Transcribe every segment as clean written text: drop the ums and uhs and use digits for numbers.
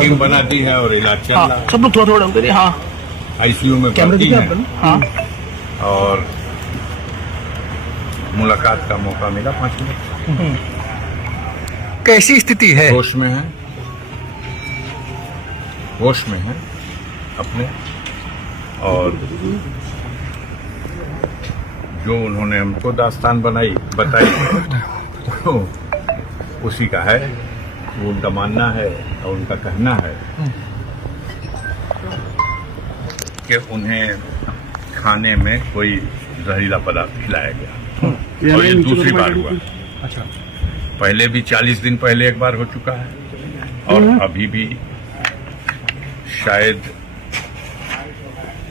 Team बना दी है और इलाज चल रहा है। सब लोग थोड़ा थोड़ा करिए। हाँ, आईसीयू में भर्ती है हाँ, और मुलाकात का मौका मिला 5 मिनट। कैसी स्थिति है? होश में है, होश में है अपने, और जो उन्होंने हमको दास्तान बताई तो उसी का है, वो उनका मानना है और उनका कहना है कि उन्हें खाने में कोई जहरीला पदार्थ खिलाया गया और ये दूसरी बार हुआ। अच्छा, पहले भी 40 दिन पहले एक बार हो चुका है और अभी भी शायद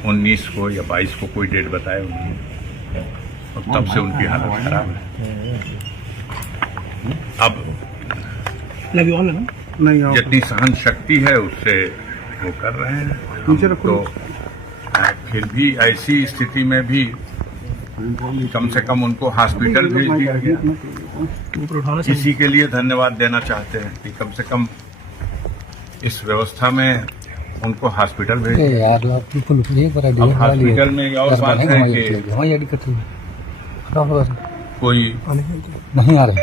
19 को या 22 को कोई डेट बताया उन्होंने, और तब से उनकी हालत खराब है। अब जितनी सहन शक्ति है उससे वो कर रहे हैं, तो फिर भी ऐसी स्थिति में भी कम से कम उनको हॉस्पिटल भेज दिया गया। इसी के लिए धन्यवाद देना चाहते हैं कि कम से कम इस व्यवस्था में उनको हॉस्पिटल भेज दिया। अब हॉस्पिटल में एक और बात है कि कोई नहीं आ रहे,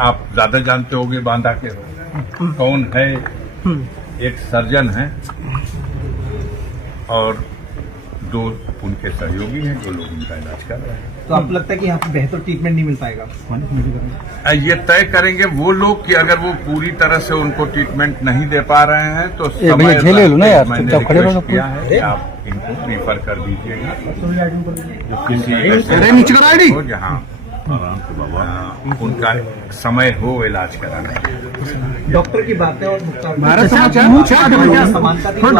आप ज्यादा जानते होंगे बांदा के कौन है, एक सर्जन है और 2 उनके सहयोगी हैं जो लोग उनका इलाज कर रहे हैं। तो आपको लगता है कि यहाँ पे बेहतर ट्रीटमेंट नहीं मिल पाएगा? ये तय करेंगे वो लोग कि अगर वो पूरी तरह से उनको ट्रीटमेंट नहीं दे पा रहे हैं तो समय मैंने रिक्वेस्ट किया है कि आप इनको रिफर कर दीजिएगा किसी ऐसे को जहाँ उनका समय हो इलाज कराने के। डॉक्टर की बातें और भारत समाचार समानता तो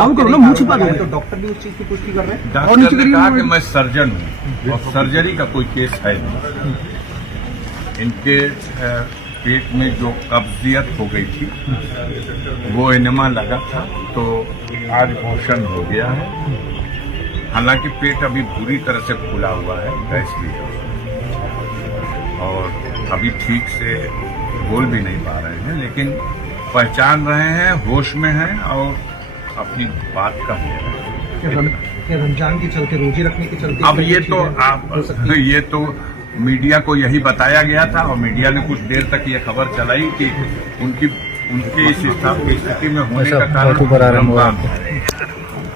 डॉक्टर भी उस चीज की पुष्टि कर रहे हैं। डॉक्टर ने कहा कि मैं सर्जन हूँ और सर्जरी का कोई केस है नहीं। इनके पेट में जो कब्जियत हो गई थी वो एनेमा लगा था, तो आज मोशन हो गया है। हालांकि पेट अभी पूरी तरह से फूला हुआ है, गैस भी है और अभी ठीक से बोल भी नहीं पा रहे हैं, लेकिन पहचान रहे हैं, होश में हैं और अपनी बात का रमजान के चलते, रोजे रखने के चलते अब ये तो मीडिया को यही बताया गया था और मीडिया ने कुछ देर तक ये खबर चलाई कि उनके इस स्थिति में होने का कारण रमजान है।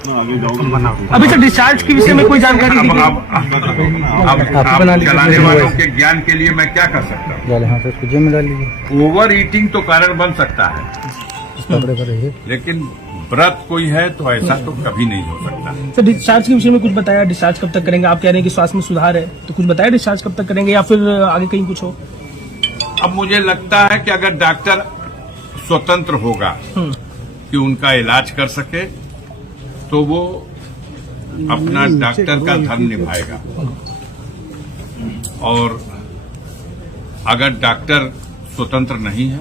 अभी तक डिस्चार्ज के विषय में कोई जानकारी अब चलाने वालों के ज्ञान के लिए मैं क्या कर सकता हूँ? ओवर ईटिंग तो कारण बन सकता है, लेकिन व्रत कोई है तो ऐसा तो कभी नहीं हो सकता। सर, डिस्चार्ज के विषय में कुछ बताया? डिस्चार्ज कब तक करेंगे? आप कह रहे हैं कि स्वास्थ्य में सुधार है, तो कुछ बताया डिस्चार्ज कब तक करेंगे या फिर आगे कहीं कुछ हो? अब मुझे लगता है कि अगर डॉक्टर स्वतंत्र होगा कि उनका इलाज कर सके तो वो अपना डॉक्टर का धर्म निभाएगा, और अगर डॉक्टर स्वतंत्र नहीं है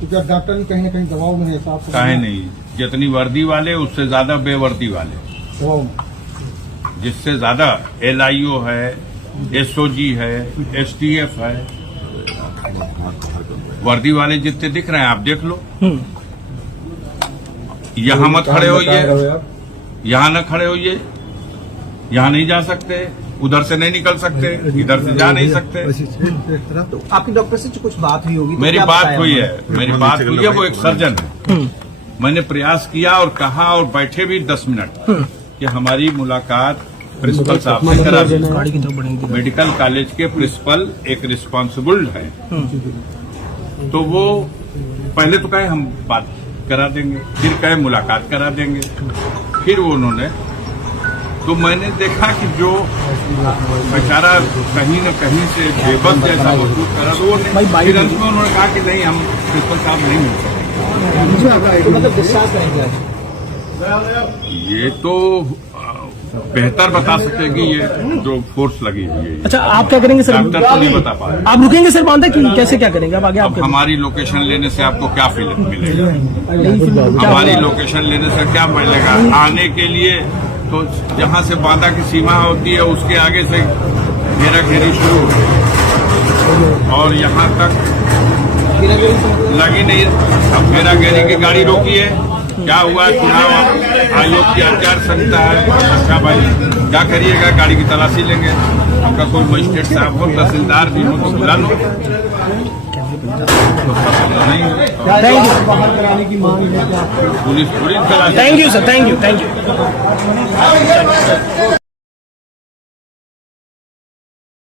तो डॉक्टर भी कहीं ना कहीं दबाव में है। काहे नहीं, जितनी वर्दी वाले उससे ज्यादा बेवर्दी वाले, जिससे ज्यादा LIO है, SOG है, STF है, वर्दी वाले जितने दिख रहे हैं आप देख लो। यहाँ मत खड़े होइए, यहाँ न खड़े होइए, यहाँ नहीं जा सकते, उधर से नहीं निकल सकते, इधर से जा नहीं सकते। तो आपकी डॉक्टर से कुछ बात हुई होगी? मेरी बात हुई है, वो एक सर्जन है। मैंने प्रयास किया और कहा और बैठे भी 10 मिनट कि हमारी मुलाकात प्रिंसिपल साहब से करा दी। मेडिकल कॉलेज के प्रिंसिपल एक रिस्पॉन्सिबल है, तो वो पहले तो कहे हम बात करा देंगे, फिर कहे मुलाकात करा देंगे, फिर वो उन्होंने, तो मैंने देखा कि जो बेचारा कहीं न कहीं से बेबस जैसा महसूस करा, तो वो फिर अंत में उन्होंने कहा कि नहीं, हम प्रिंसिपल साहब नहीं मिल सकते। मतलब डिस्चार्ज करेंगे? ये तो बेहतर बता सकेगी ये जो फोर्स लगी हुई है। अच्छा, आप क्या करेंगे सर? डॉक्टर तो नहीं बता पा रहे। आप रुकेंगे सर बांधा कि कैसे क्या करेंगे आप आगे? अब हमारी लोकेशन लेने से आपको क्या मिलेगा? हमारी लोकेशन लेने से क्या मिलेगा? आने के लिए तो जहाँ से बांधा की सीमा होती है उसके आगे से घेरा घेरी शुरू हो और यहाँ तक लगी नहीं, अब घेरा घेरी की गाड़ी रोकी है। क्या हुआ, चुनाव आयोग की आचार संहिता है। अच्छा भाई क्या करिएगा, गाड़ी की तलाशी लेंगे। आपका कोई मजिस्ट्रेट साहब हो, तहसीलदार भी हो तो बुला लो। पुलिस तलाशी। Thank you sir, thank you.